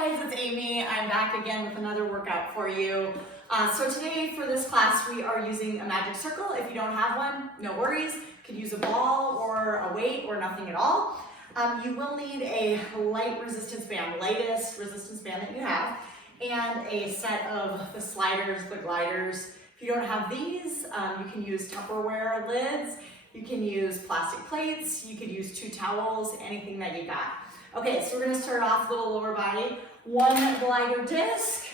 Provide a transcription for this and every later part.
guys, it's Amy. I'm back again with another workout for you. So today for this class, we are using a magic circle. If you don't have one, no worries. You could use a ball or a weight or nothing at all. You will need a light resistance band, lightest resistance band that you have, and a set of the sliders, the gliders. If you don't have these, you can use Tupperware lids. You can use plastic plates. You could use 2 towels, anything that you got. Okay, so we're gonna start off little lower body. 1 glider disc,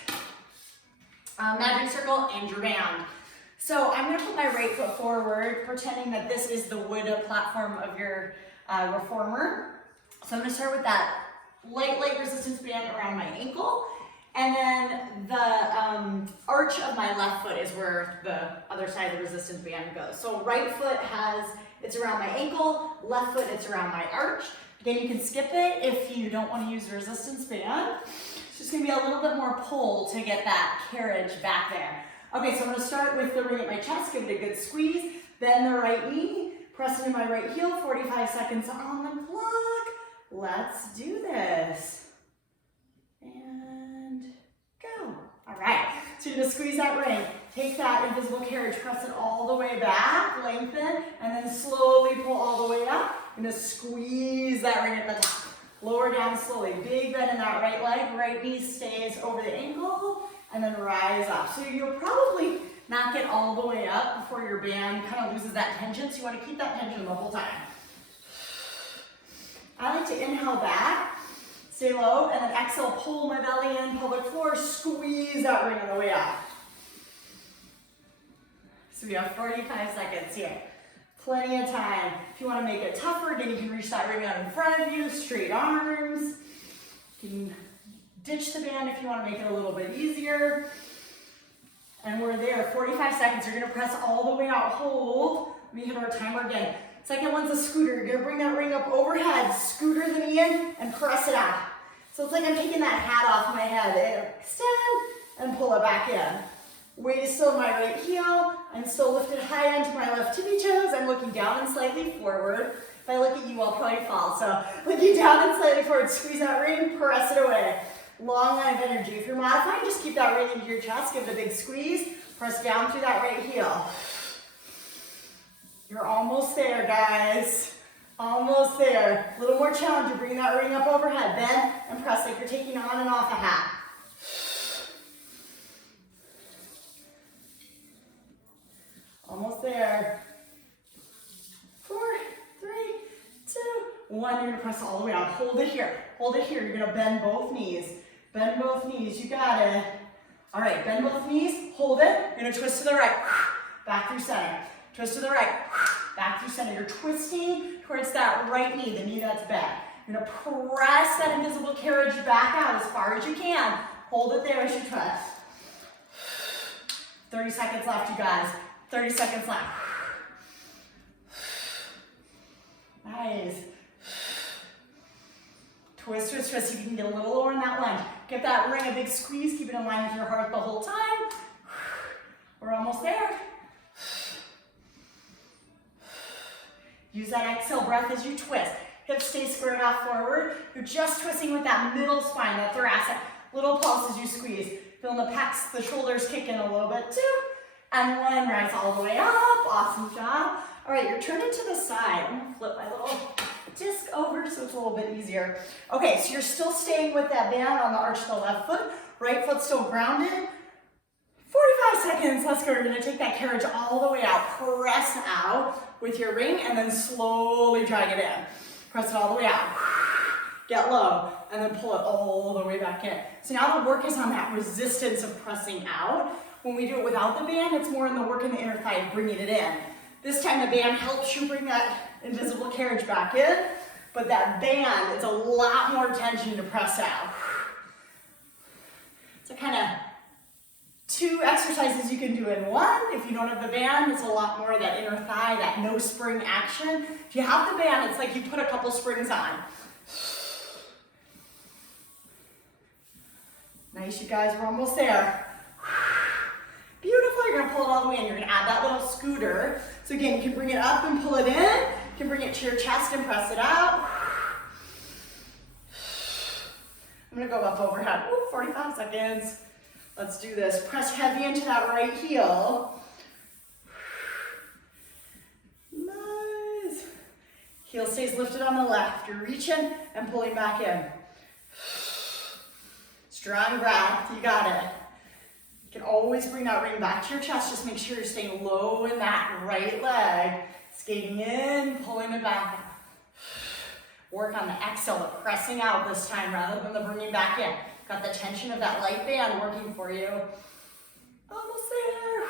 magic circle, and your band. So I'm gonna put my right foot forward, pretending that this is the wood platform of your reformer. So I'm gonna start with that light resistance band around my ankle. And then the arch of my left foot is where the other side of the resistance band goes. So right foot it's around my ankle, left foot, it's around my arch. Again, you can skip it if you don't want to use the resistance band. It's just gonna be a little bit more pull to get that carriage back there. Okay, so I'm gonna start with the ring at my chest, give it a good squeeze, then the right knee, press into my right heel, 45 seconds on the clock. Let's do this. And go. All right, so you're gonna squeeze that ring. Take that invisible carriage, press it all the way back, lengthen, and then slowly pull all the way up. You're gonna squeeze that ring at the top. Lower down slowly. Big bend in that right leg, right knee stays over the ankle, and then rise up. So you'll probably not get all the way up before your band kind of loses that tension, so you wanna keep that tension the whole time. I like to inhale back, stay low, and then exhale, pull my belly in, pelvic floor, squeeze that ring on the way up. So we have 45 seconds here. Plenty of time. If you want to make it tougher, again, you can reach that ring out in front of you, straight arms. You can ditch the band if you want to make it a little bit easier. And we're there, 45 seconds. You're going to press all the way out, hold. Let me hit our timer again. Second one's a scooter. You're going to bring that ring up overhead, scooter the knee in, and press it out. So it's like I'm taking that hat off my head. Extend and pull it back in. Weight is still in my right heel. I'm still lifted high onto my left tippy toes. I'm looking down and slightly forward. If I look at you, I'll probably fall. So looking down and slightly forward, squeeze that ring, press it away. Long line of energy. If you're modifying, just keep that ring into your chest, give it a big squeeze, press down through that right heel. You're almost there, guys. Almost there. A little more challenge. You're bringing that ring up overhead. Bend and press like you're taking on and off a hat. Almost there. 4, 3, 2, 1. You're gonna press all the way out. Hold it here. Hold it here. You're gonna bend both knees. Bend both knees. You got it. All right, bend both knees. Hold it. You're gonna twist to the right. Back through center. Twist to the right. Back through center. You're twisting towards that right knee, the knee that's bent. You're gonna press that invisible carriage back out as far as you can. Hold it there as you twist. 30 seconds left, you guys. 30 seconds left. Nice. Twist, twist, twist. You can get a little lower in that lunge. Get that ring a big squeeze. Keep it in line with your heart the whole time. We're almost there. Use that exhale breath as you twist. Hips stay squared off forward. You're just twisting with that middle spine, that thoracic. Little pulse as you squeeze. Feeling the pecs, the shoulders kick in a little bit too. And 1, rise all the way up. Awesome job. All right, you're turning to the side. I'm gonna flip my little disc over so it's a little bit easier. Okay, so you're still staying with that band on the arch of the left foot. Right foot still grounded. 45 seconds, let's go. You're gonna take that carriage all the way out. Press out with your ring and then slowly drag it in. Press it all the way out. Get low and then pull it all the way back in. So now the work is on that resistance of pressing out. When we do it without the band, it's more in the work in the inner thigh, bringing it in. This time the band helps you bring that invisible carriage back in, but that band, it's a lot more tension to press out. So kind of 2 exercises you can do in one. If you don't have the band, it's a lot more of that inner thigh, that no spring action. If you have the band, it's like you put a couple springs on. Nice, you guys, we're almost there. Beautiful, you're gonna pull it all the way in. You're gonna add that little scooter. So again, you can bring it up and pull it in. You can bring it to your chest and press it out. I'm gonna go up overhead. Ooh, 45 seconds. Let's do this. Press heavy into that right heel. Nice. Heel stays lifted on the left. You're reaching and pulling back in. Strong breath, you got it. You can always bring that ring back to your chest. Just make sure you're staying low in that right leg. Skating in, pulling it back. Work on the exhale, but pressing out this time rather than the bringing back in. Got the tension of that light band working for you. Almost there.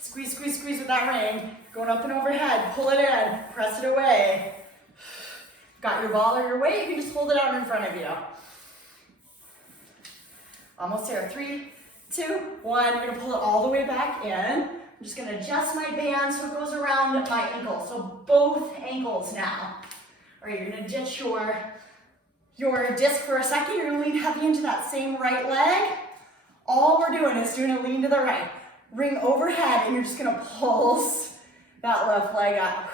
Squeeze, squeeze, squeeze with that ring. Going up and overhead, pull it in, press it away. Got your ball or your weight, you can just hold it out in front of you. Almost there, 3, 2, 1. You're gonna pull it all the way back in. I'm just gonna adjust my band so it goes around my ankle. So both ankles now. All right, you're gonna ditch your disc for a second. You're gonna lean heavy into that same right leg. All we're doing is doing a lean to the right. Ring overhead, and you're just gonna pulse that left leg up.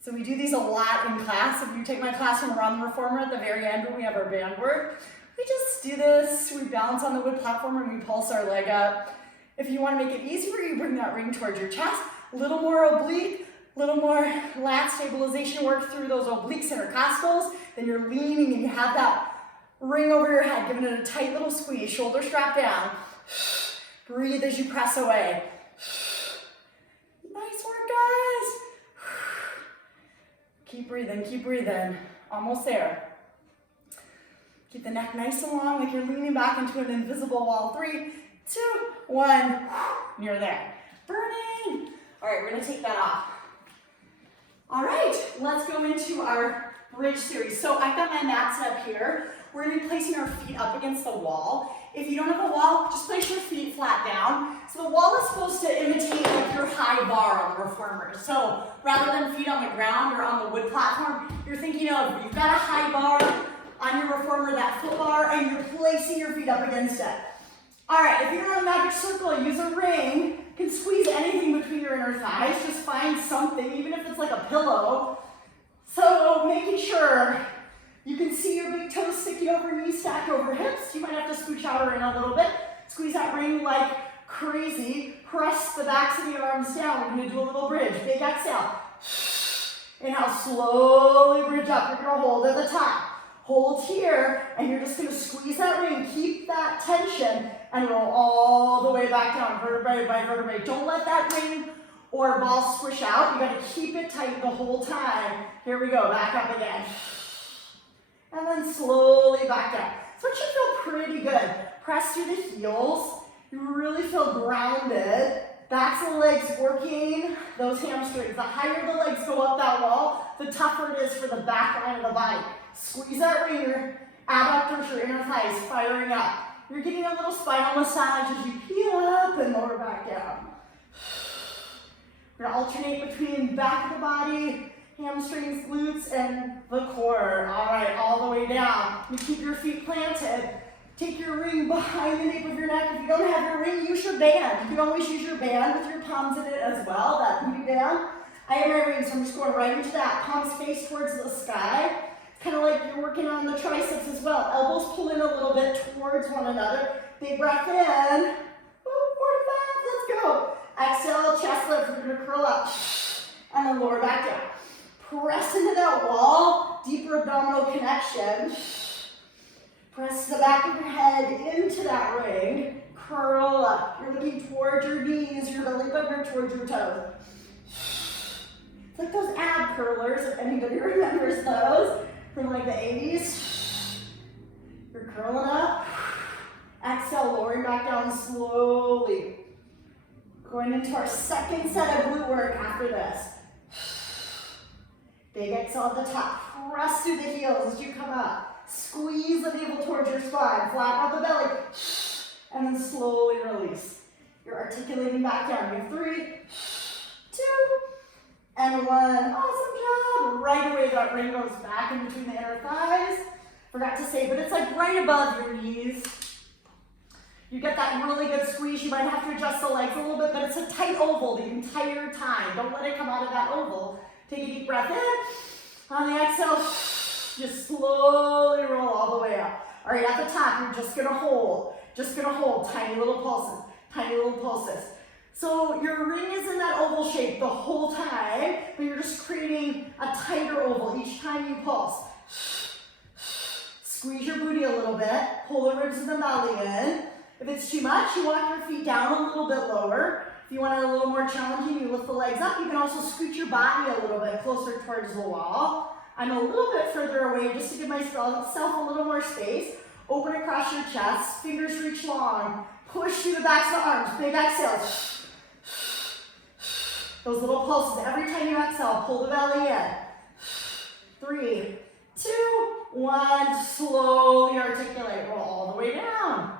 So we do these a lot in class. If you take my class from Around the Reformer at the very end when we have our band work, we just do this. We balance on the wood platform and we pulse our leg up. If you wanna make it easier, you bring that ring towards your chest. A little more oblique, a little more lat stabilization work through those obliques intercostals. Then you're leaning and you have that ring over your head, giving it a tight little squeeze, shoulder strap down. Breathe as you press away. Nice work, guys. Keep breathing, keep breathing. Almost there. Keep the neck nice and long, like you're leaning back into an invisible wall. 3, 2, 1. You're there. Burning. All right, we're gonna take that off. All right, let's go into our bridge series. So I've got my mat set up here. We're gonna be placing our feet up against the wall. If you don't have a wall, just place your feet flat down. So the wall is supposed to imitate like your high bar on the reformer. So rather than feet on the ground or on the wood platform, you're thinking of, you've got a high bar on your reformer, that foot bar, and you're placing your feet up against it. All right, if you're in a magic circle, use a ring. You can squeeze anything between your inner thighs. Just find something, even if it's like a pillow. So making sure you can see your big toes sticking over knees, stacked over hips. You might have to scooch out or in a little bit. Squeeze that ring like crazy. Press the backs of the arms down. We're gonna do a little bridge. Big exhale. Inhale, slowly bridge up. You're gonna hold at the top. Hold here, and you're just gonna squeeze that ring. Keep that tension and roll all the way back down, vertebrae by vertebrae. Don't let that ring or ball squish out. You gotta keep it tight the whole time. Here we go, back up again. And then slowly back down. So it should feel pretty good. Press through the heels. You really feel grounded. Backs of the legs working those hamstrings. The higher the legs go up that wall, the tougher it is for the back line of the body. Squeeze that ring, your abductors, your inner thighs firing up. You're getting a little spinal massage as you peel up and lower back down. We're gonna alternate between back of the body, hamstrings, glutes, and the core. All right, all the way down. You keep your feet planted. Take your ring behind the nape of your neck. If you don't have your ring, use your band. You can always use your band with your palms in it as well, that booty band. I have my ring, so I'm just going right into that. Palms face towards the sky. Kind of like you're working on the triceps as well. Elbows pull in a little bit towards one another. Big breath in. 45, let's go. Exhale, chest lift. We're gonna curl up. And then lower back down. Press into that wall. Deeper abdominal connection. Press the back of your head into that ring. Curl up. You're looking towards your knees, your belly button towards your toes. It's like those ab curlers, if anybody remembers those. From like the 80s. You're curling up. Exhale, lowering back down slowly. Going into our second set of glute work after this. Big exhale at the top. Press through the heels as you come up. Squeeze the navel towards your spine. Flatten out the belly. And then slowly release. You're articulating back down. You have 3, 2, and 1. Awesome job. Right away, that ring goes back in between the inner thighs. Forgot to say, but it's like right above your knees. You get that really good squeeze. You might have to adjust the legs a little bit, but it's a tight oval the entire time. Don't let it come out of that oval. Take a deep breath in. On the exhale, Just slowly roll all the way up. All right, at the top, you're just gonna hold. Just gonna hold, tiny little pulses, tiny little pulses. So your ring is in that oval shape the whole time, but you're just creating a tighter oval each time you pulse. Squeeze your booty a little bit, pull the ribs and the belly in. If it's too much, you walk your feet down a little bit lower. If you want it a little more challenging, you lift the legs up. You can also scoot your body a little bit closer towards the wall. I'm a little bit further away just to give myself a little more space. Open across your chest, fingers reach long. Push through the backs of the arms, big exhale. Those little pulses, every time you exhale, pull the belly in. 3, 2, 1, slowly articulate, roll all the way down.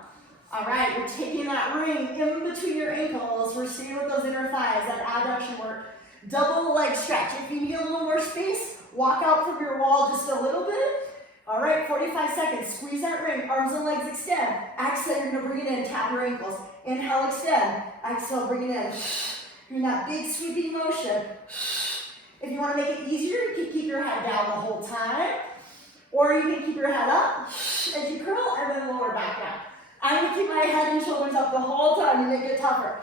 All right, we're taking that ring in between your ankles. We're staying with those inner thighs, that abduction work. Double leg stretch. If you need a little more space, walk out from your wall just a little bit. All right, 45 seconds. Squeeze that ring, arms and legs extend. Exhale, you're gonna bring it in, tap your ankles. Inhale, extend. Exhale, bring it in. Doing that big sweeping motion. If you wanna make it easier, you can keep your head down the whole time. Or you can keep your head up as you curl and then lower back down. I'm gonna keep my head and shoulders up the whole time to make it tougher.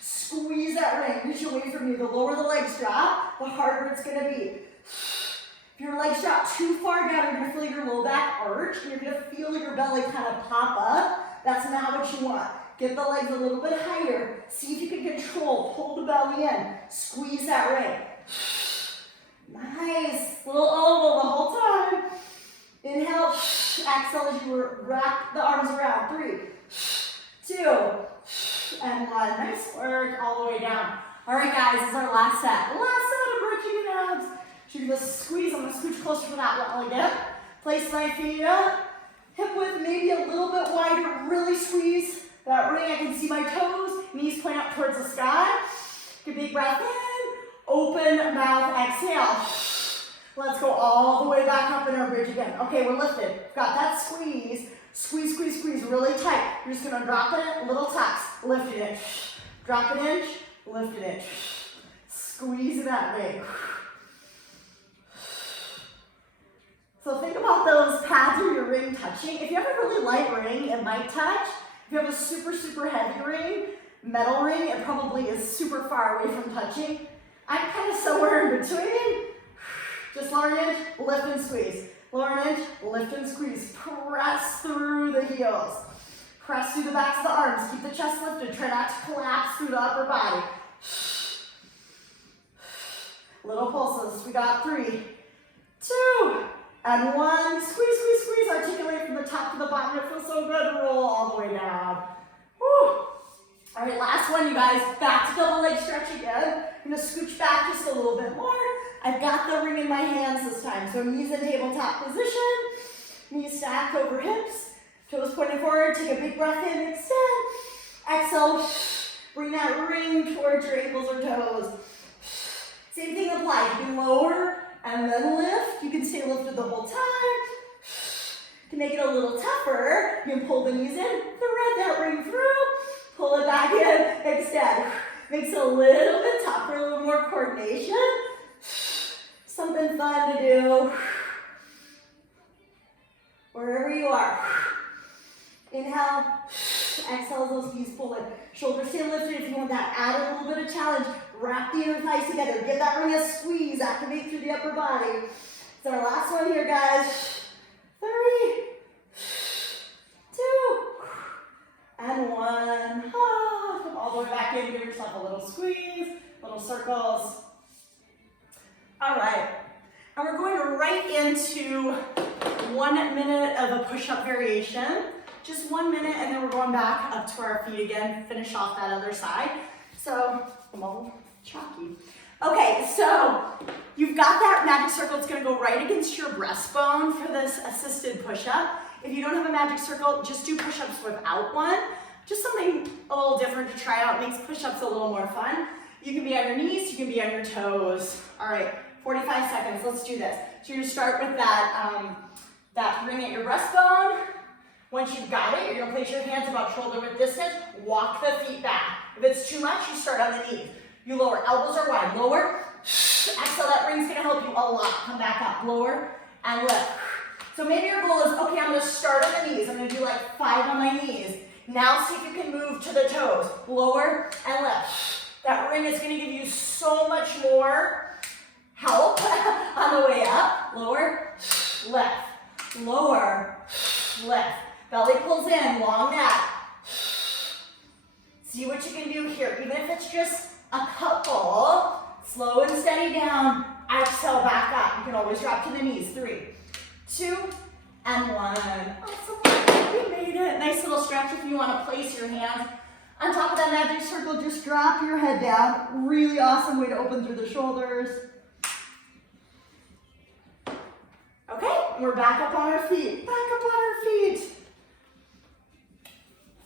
Squeeze that ring, reach away from you. The lower the legs drop, the harder it's gonna be. If your legs drop too far down, you're gonna feel your low back arch, and you're gonna feel your belly kind of pop up. That's not what you want. Get the legs a little bit higher. See if you can control, pull the belly in. Squeeze that ring. Nice, little oval the whole time. Inhale, exhale as you wrap the arms around. 3, 2, and 1. Nice work, all the way down. All right, guys, this is our last set. Last set of bridging and abs. So you're gonna squeeze, I'm gonna scooch closer to that wall again. Place my feet up, hip width maybe a little bit wider, really squeeze that ring. I can see my toes, knees point up towards the sky. Take a big breath in, open mouth, exhale. Let's go all the way back up in our bridge again. Okay, we're lifted. Got that squeeze. Squeeze, squeeze, squeeze, really tight. You're just gonna drop it, little tucks, lift it in. Drop it in, lift it in. Squeeze it that way. So think about those pads of your ring touching. If you have a really light ring, it might touch. If you have a super, super heavy ring, metal ring, it probably is super far away from touching. I'm kind of somewhere in between. Just lower an inch, lift and squeeze. Lower an inch, lift and squeeze. Press through the heels. Press through the backs of the arms. Keep the chest lifted. Try not to collapse through the upper body. Little pulses. We got 3, 2, and 1. Squeeze, squeeze, squeeze. Articulate from the top to the bottom. It feels so good. Roll all the way down. Whew. All right, last one, you guys. Back to double leg stretch again. I'm gonna scooch back just a little bit more. I've got the ring in my hands this time. So knees in tabletop position. Knees stacked over hips. Toes pointing forward. Take a big breath in, extend. Exhale. Bring that ring towards your ankles or toes. Same thing applies. You can lower and then lift. You can stay lifted the whole time. To make it a little tougher, you can pull the knees in, thread that ring through, pull it back in, extend. Makes it a little bit tougher, a little more coordination. Something fun to do. Wherever you are. Inhale, exhale, those knees pull in. Shoulders stay lifted. If you want that, add a little bit of challenge. Wrap the inner thighs together. Give that ring a squeeze. Activate through the upper body. It's our last one here, guys. 3, 2, and 1. Come all the way back in. Give yourself a little squeeze, little circles. All right, and we're going right into 1 minute of a push-up variation. Just 1 minute, and then we're going back up to our feet again, finish off that other side. So, I'm all chalky. Okay, so you've got that magic circle. It's gonna go right against your breastbone for this assisted push-up. If you don't have a magic circle, just do push-ups without one. Just something a little different to try out. Makes push-ups a little more fun. You can be on your knees, you can be on your toes. All right, 45 seconds, let's do this. So you're gonna start with that ring at your breastbone. Once you've got it, you're gonna place your hands about shoulder width distance, walk the feet back. If it's too much, you start on the knees. You lower, elbows are wide, lower. Exhale, that ring's gonna help you a lot. Come back up, lower. and lift. So maybe your goal is, okay, I'm gonna start on the knees. I'm gonna do like 5 on my knees. Now see if you can move to the toes. Lower and lift. That ring is gonna give you so much more help on the way up. Lower, lift. Lower, lift. Belly pulls in, long neck. See what you can do here. Even if it's just a couple, slow and steady down. Exhale, back up. You can always drop to the knees. 3, 2, and 1. Awesome. We made it. Nice little stretch if you want to place your hands on top of that magic circle. Just drop your head down. Really awesome way to open through the shoulders. Okay, we're back up on our feet. Back up on our feet.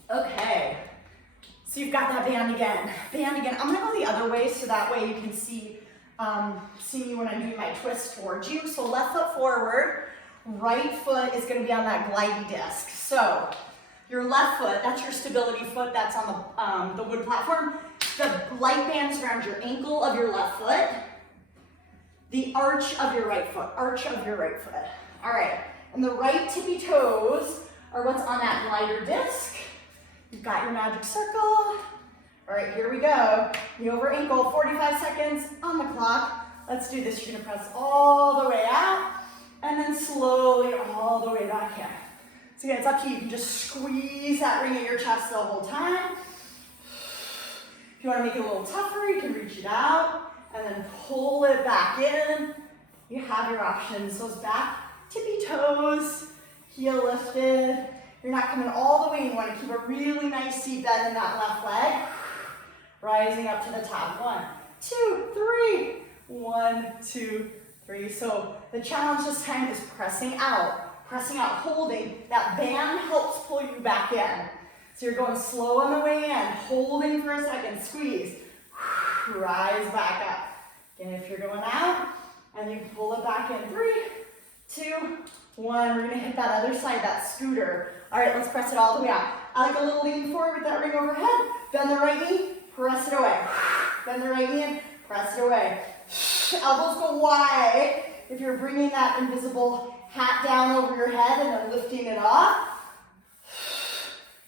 Okay. So you've got that band again. Band again. I'm gonna go the other way so that way you can see me when I'm doing my twist towards you. So left foot forward, right foot is gonna be on that glidey disc. So your left foot, that's your stability foot, that's on the wood platform. The light band is around your ankle of your left foot. The arch of your right foot, arch of your right foot. All right, and the right tippy toes are what's on that glider disc. You've got your magic circle. All right, here we go. Knee over ankle, 45 seconds on the clock. Let's do this. You're gonna press all the way out and then slowly all the way back in. So again, it's up to you. You can just squeeze that ring at your chest the whole time. If you wanna make it a little tougher, you can reach it out and then pull it back in. You have your options. Those back tippy toes, heel lifted. You're not coming all the way. You want to keep a really nice seat bend in that left leg. Rising up to the top. 1, 2, 3. 1, 2, 3. So the challenge this time is pressing out, holding. That band helps pull you back in. So you're going slow on the way in, holding for a second, squeeze. Rise back up. And if you're going out, and you pull it back in. 3, 2, 1. We're gonna hit that other side, that scooter. All right, let's press it all the way out. I like a little lean forward with that ring overhead. Bend the right knee, press it away. Bend the right knee in, press it away. Elbows go wide. If you're bringing that invisible hat down over your head and then lifting it off.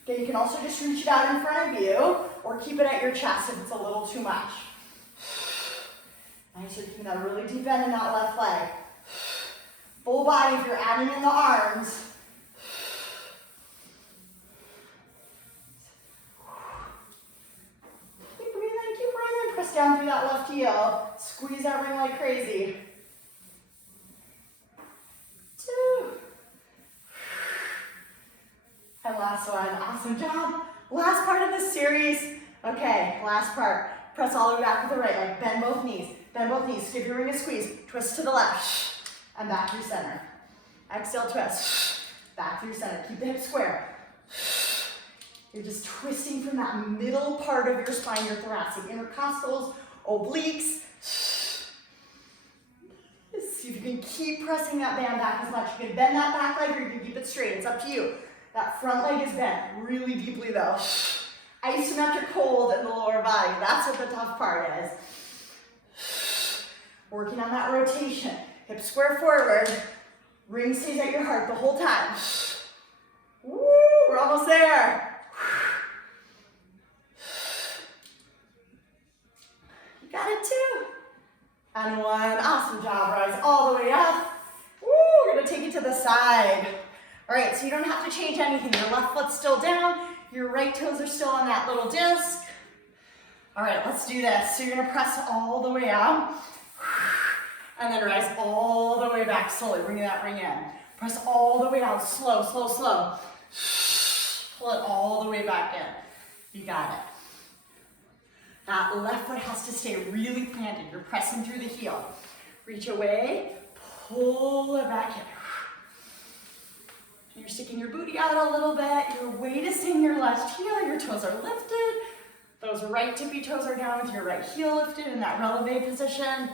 Okay, you can also just reach it out in front of you or keep it at your chest if it's a little too much. Nice, you're keeping that really deep bend in that left leg. Full body if you're adding in the arms. Keep breathing, press down through that left heel. Squeeze that ring like crazy. 2. And last one, awesome job. Last part of this series. Okay, last part. Press all the way back with the right leg. Bend both knees. Bend both knees. Give your ring a squeeze. Twist to the left. And back through center. Exhale, twist. Back through center. Keep the hips square. You're just twisting from that middle part of your spine, your thoracic, intercostals, obliques. See if you can keep pressing that band back as much. You can bend that back leg or you can keep it straight. It's up to you. That front leg is bent really deeply though. Isometric hold in the lower body. That's what the tough part is. Working on that rotation. Hips square forward. Ring stays at your heart the whole time. Woo, we're almost there. You got it too. And 1, awesome job. Rise all the way up. Woo, we're gonna take it to the side. All right, so you don't have to change anything. Your left foot's still down. Your right toes are still on that little disc. All right, let's do this. So you're gonna press all the way out. And then rise all the way back slowly, bringing that ring in. Press all the way out, slow, slow, slow. Pull it all the way back in. You got it. That left foot has to stay really planted. You're pressing through the heel. Reach away, pull it back in. You're sticking your booty out a little bit. Your weight is in your left heel. Your toes are lifted. Those right tippy toes are down with your right heel lifted in that releve position.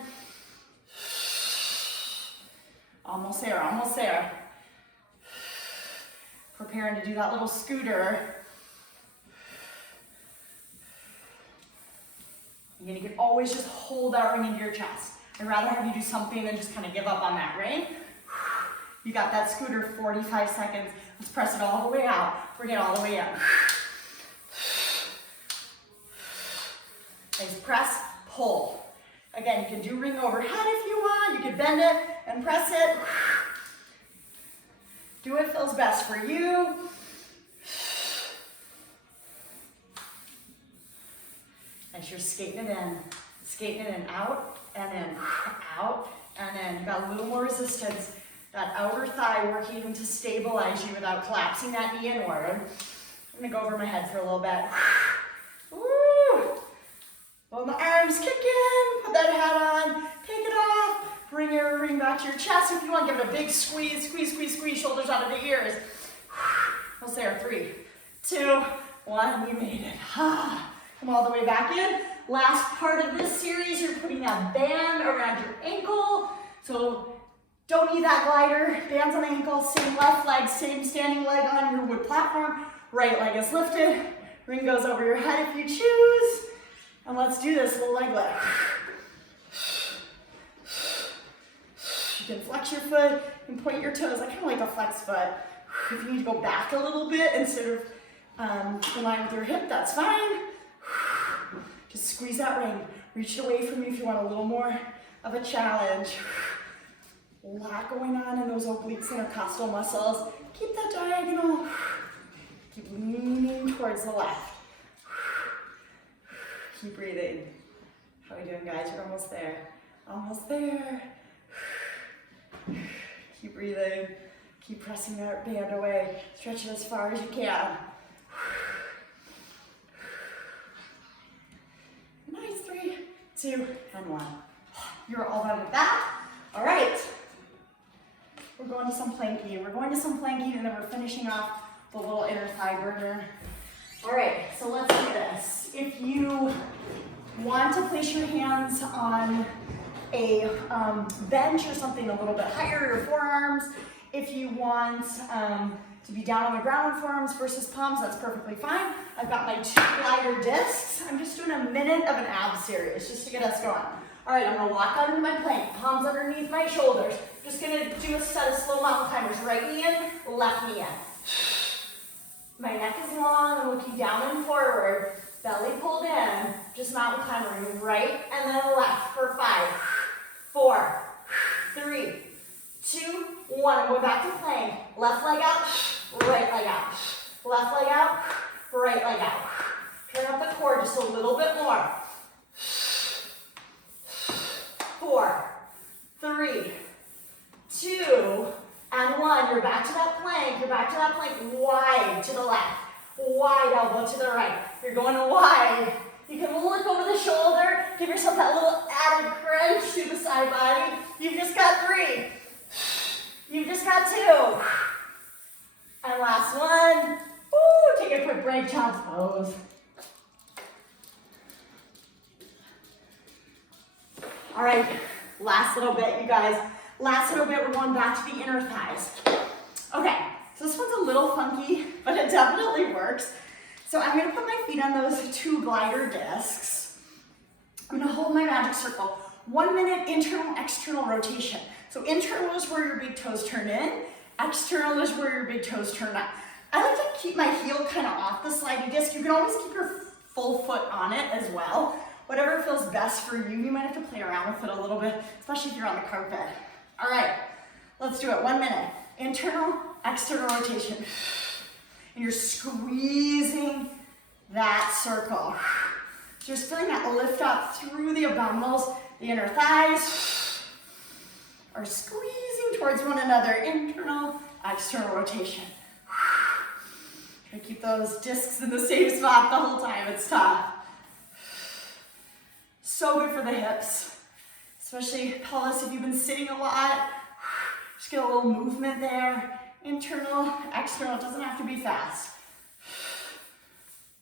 Almost there, almost there. Preparing to do that little scooter. Again, you can always just hold that ring into your chest. I'd rather have you do something than just kind of give up on that ring. You got that scooter, 45 seconds. Let's press it all the way out. Bring it all the way in. Nice press, pull. Again, you can do ring overhead if you want. You can bend it and press it. Do what feels best for you. As you're skating it in, out, and in, out, and in. You got a little more resistance. That outer thigh working to stabilize you without collapsing that knee inward. I'm gonna go over my head for a little bit. Woo! Well, the arms kick in, put that hat on, take it off, bring your ring back to your chest. If you want, give it a big squeeze, squeeze, squeeze, squeeze, shoulders out of the ears. Let's say our 3, 2, 1, you made it. Come all the way back in. Last part of this series, you're putting that band around your ankle. So don't need that glider. Bands on the ankle, same left leg, same standing leg on your wood platform. Right leg is lifted. Ring goes over your head if you choose. And let's do this little leg lift. You can flex your foot and point your toes. I kind of like a flex foot. If you need to go back a little bit instead of in line with your hip, that's fine. Just squeeze that ring. Reach it away from you if you want a little more of a challenge. A lot going on in those obliques intercostal muscles. Keep that diagonal. Keep leaning towards the left. Keep breathing. How are we doing, guys? You're almost there. Almost there. Keep breathing. Keep pressing that band away. Stretch it as far as you can. Nice, 3, 2, and 1. You're all done with that. All right. We're going to some planking. We're going to some planking, and then we're finishing off the little inner thigh burner. All right, so let's do this. If you want to place your hands on a bench or something a little bit higher, your forearms. If you want to be down on the ground with forearms versus palms, that's perfectly fine. I've got my 2 glider discs. I'm just doing a minute of an ab series just to get us going. All right, I'm gonna walk out into my plank, palms underneath my shoulders. Just gonna do a set of slow mountain climbers. Right knee in, left knee in. My neck is long, I'm looking down and forward, belly pulled in, just mountain climbing, right and then left for 5, 4, 3, 2, 1. I'm going back to plank. Left leg out, right leg out. Left leg out, right leg out. Turn up the core just a little bit more. 4, 3, 2, and 1. You're back to that plank. You're back to that plank. Wide to the left. Wide elbow to the right. You're going wide. You can look over the shoulder. Give yourself that little added crunch to the side body. You've just got 3. You've just got 2. And last one. Woo, take a quick break, child's pose. All right, last little bit, you guys. Last little bit, we're going back to the inner thighs. Okay, so this one's a little funky, but it definitely works. So I'm gonna put my feet on those 2 glider discs. I'm gonna hold my magic circle. 1 minute internal, external rotation. So internal is where your big toes turn in. External is where your big toes turn out. I like to keep my heel kind of off the sliding disc. You can always keep your full foot on it as well. Whatever feels best for you. You might have to play around with it a little bit, especially if you're on the carpet. All right, let's do it. 1 minute. Internal, external rotation. And you're squeezing that circle. Just feeling that lift up through the abdominals. The inner thighs are squeezing towards one another. Internal, external rotation. Try to keep those discs in the same spot the whole time. It's tough. So good for the hips, especially pelvis if you've been sitting a lot. Just get a little movement there. Internal, external, it doesn't have to be fast.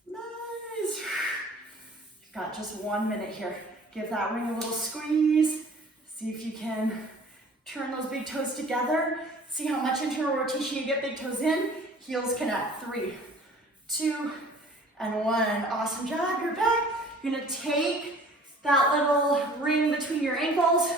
Nice. You've got just 1 minute here. Give that ring a little squeeze. See if you can turn those big toes together. See how much internal rotation you get, big toes in. Heels connect. 3, 2, and 1. Awesome job, you're back. You're gonna take that little ring between your ankles.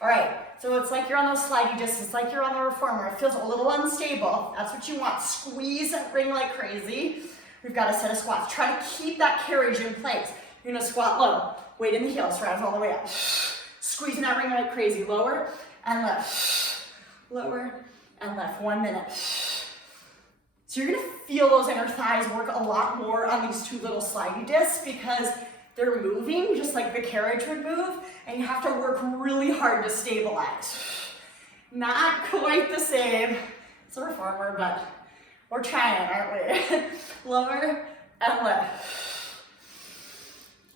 All right, So it's like you're on those slidey discs. It's like you're on the reformer. It feels a little unstable. That's what you want. Squeeze that ring like crazy. We've got a set of squats. Try to keep that carriage in place. You're gonna squat low. Weight in the heels, rise all the way up. Squeezing that ring like crazy. Lower and left. Lower and left. 1 minute. So you're gonna feel those inner thighs work a lot more on these two little slidey discs because they're moving just like the carriage would move, and you have to work really hard to stabilize. Not quite the same as a reformer, but we're trying, aren't we? Lower and left.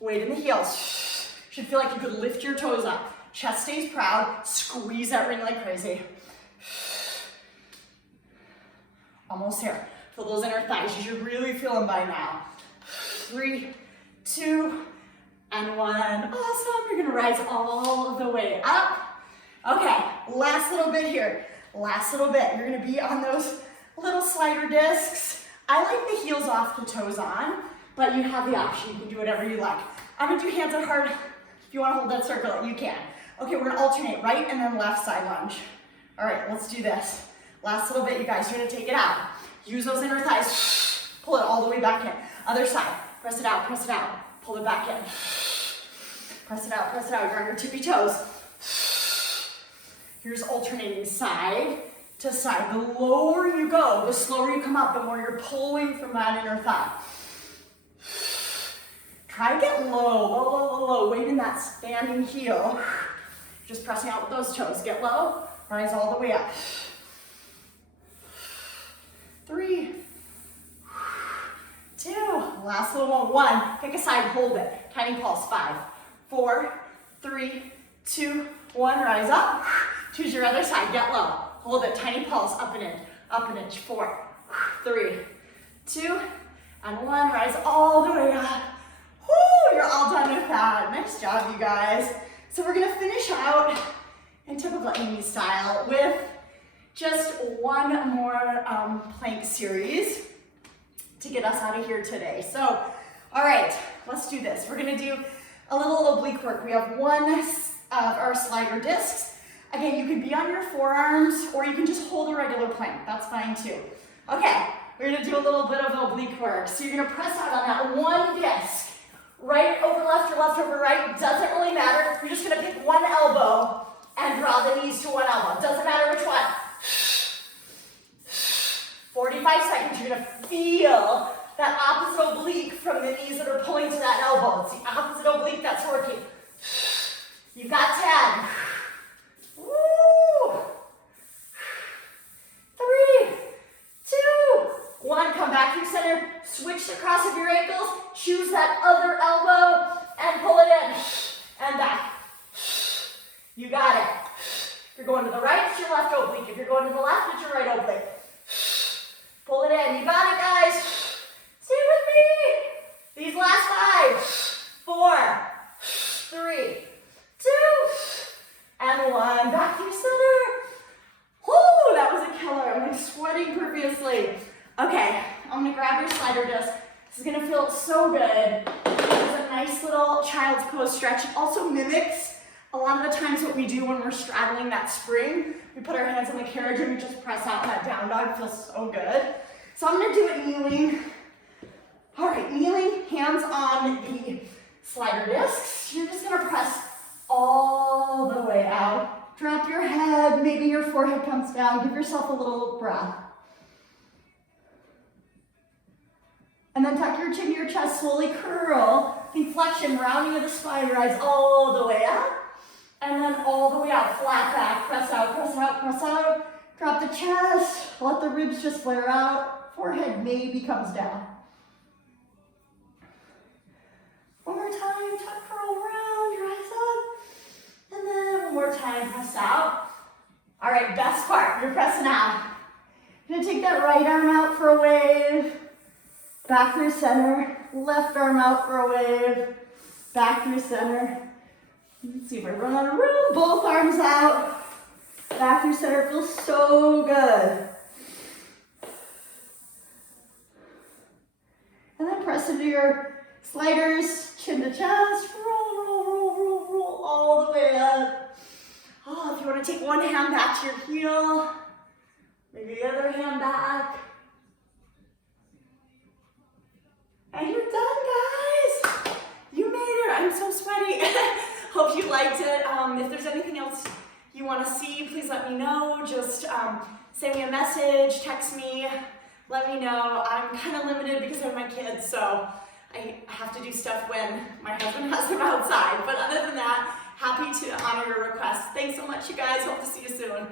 Weight in the heels. Should feel like you could lift your toes up. Chest stays proud. Squeeze that ring like crazy. Almost here. Feel those inner thighs. You should really feel them by now. 3, 2, and 1. Awesome. You're gonna rise all the way up. Okay, last little bit here. Last little bit. You're gonna be on those little slider discs. I like the heels off, the toes on, but you have the option. You can do whatever you like. I'm gonna do hands at heart. If you wanna hold that circle, you can. Okay, we're gonna alternate right and then left side lunge. All right, let's do this. Last little bit, you guys. You're gonna take it out. Use those inner thighs. Pull it all the way back in. Other side. Press it out, press it out. Pull it back in. Press it out, press it out. You're on your tippy toes. Here's alternating side to side. The lower you go, the slower you come up, the more you're pulling from that inner thigh. Try to get low, low, low, low, low. Weight in that standing heel. Just pressing out with those toes. Get low, rise all the way up. 3, 2, last little one. 1, pick a side, hold it. Tiny pulse. 5, 4, 3, 2, 1, rise up. Choose your other side, get low. Hold it, tiny pulse, up an inch. 4, 3, 2, and 1, rise all the way up. Woo, you're all done with that. Nice job, you guys. So we're gonna finish out in typical Amy style with just one more plank series to get us out of here today. So, all right, let's do this. We're gonna do a little oblique work. We have one of our slider discs. Again, you can be on your forearms or you can just hold a regular plank. That's fine too. Okay, we're gonna do a little bit of oblique work. So you're gonna press out on that one disc. Right over left or left over right, doesn't really matter. You're just gonna pick one elbow and draw the knees to one elbow. Doesn't matter which one. 45 seconds, you're gonna feel that opposite oblique from the knees that are pulling to that elbow. It's the opposite oblique that's working. You've got 10. Woo! 3, 2, 1. Come back to center. Switch the cross of your ankles. Choose that other elbow and pull it in and back. You got it. If you're going to the right, it's your left oblique. If you're going to the left, it's your right oblique. Pull it in. You got it, guys. Stay with me. These last 5, 4, 3, 2, and 1. Back to center. Whoo, that was a killer. I'm like sweating profusely. Okay, I'm gonna grab your slider disc. This is gonna feel so good. It's a nice little child's pose stretch. It also mimics a lot of the times what we do when we're straddling that spring. We put our hands on the carriage and we just press out, and that down dog feels so good. So I'm gonna do it kneeling. All right, kneeling, hands on the slider discs. You're just gonna press all the way out. Drop your head, maybe your forehead comes down. Give yourself a little breath. And then tuck your chin to your chest, slowly curl. Flexion, rounding of the spine, rise all the way up. And then all the way out, flat back, press out, press out, press out. Drop the chest, let the ribs just flare out. Forehead maybe comes down. One more time, tuck, curl, round, rise up. And then one more time, press out. All right, best part, you're pressing out. You're gonna take that right arm out for a wave. Back through center, left arm out for a wave. Back through center. Let's see if I run out of room. Both arms out. Back through center, feels so good. And then press into your sliders, chin to chest. Roll, roll, roll, roll, roll, all the way up. Oh, if you want to take one hand back to your heel, maybe the other hand back. And you're done, guys. You made it. I'm so sweaty. Hope you liked it. If there's anything else you want to see, please let me know. Just send me a message, text me, let me know. I'm kind of limited because I have my kids, so I have to do stuff when my husband has them outside. But other than that, happy to honor your requests. Thanks so much, you guys. Hope to see you soon.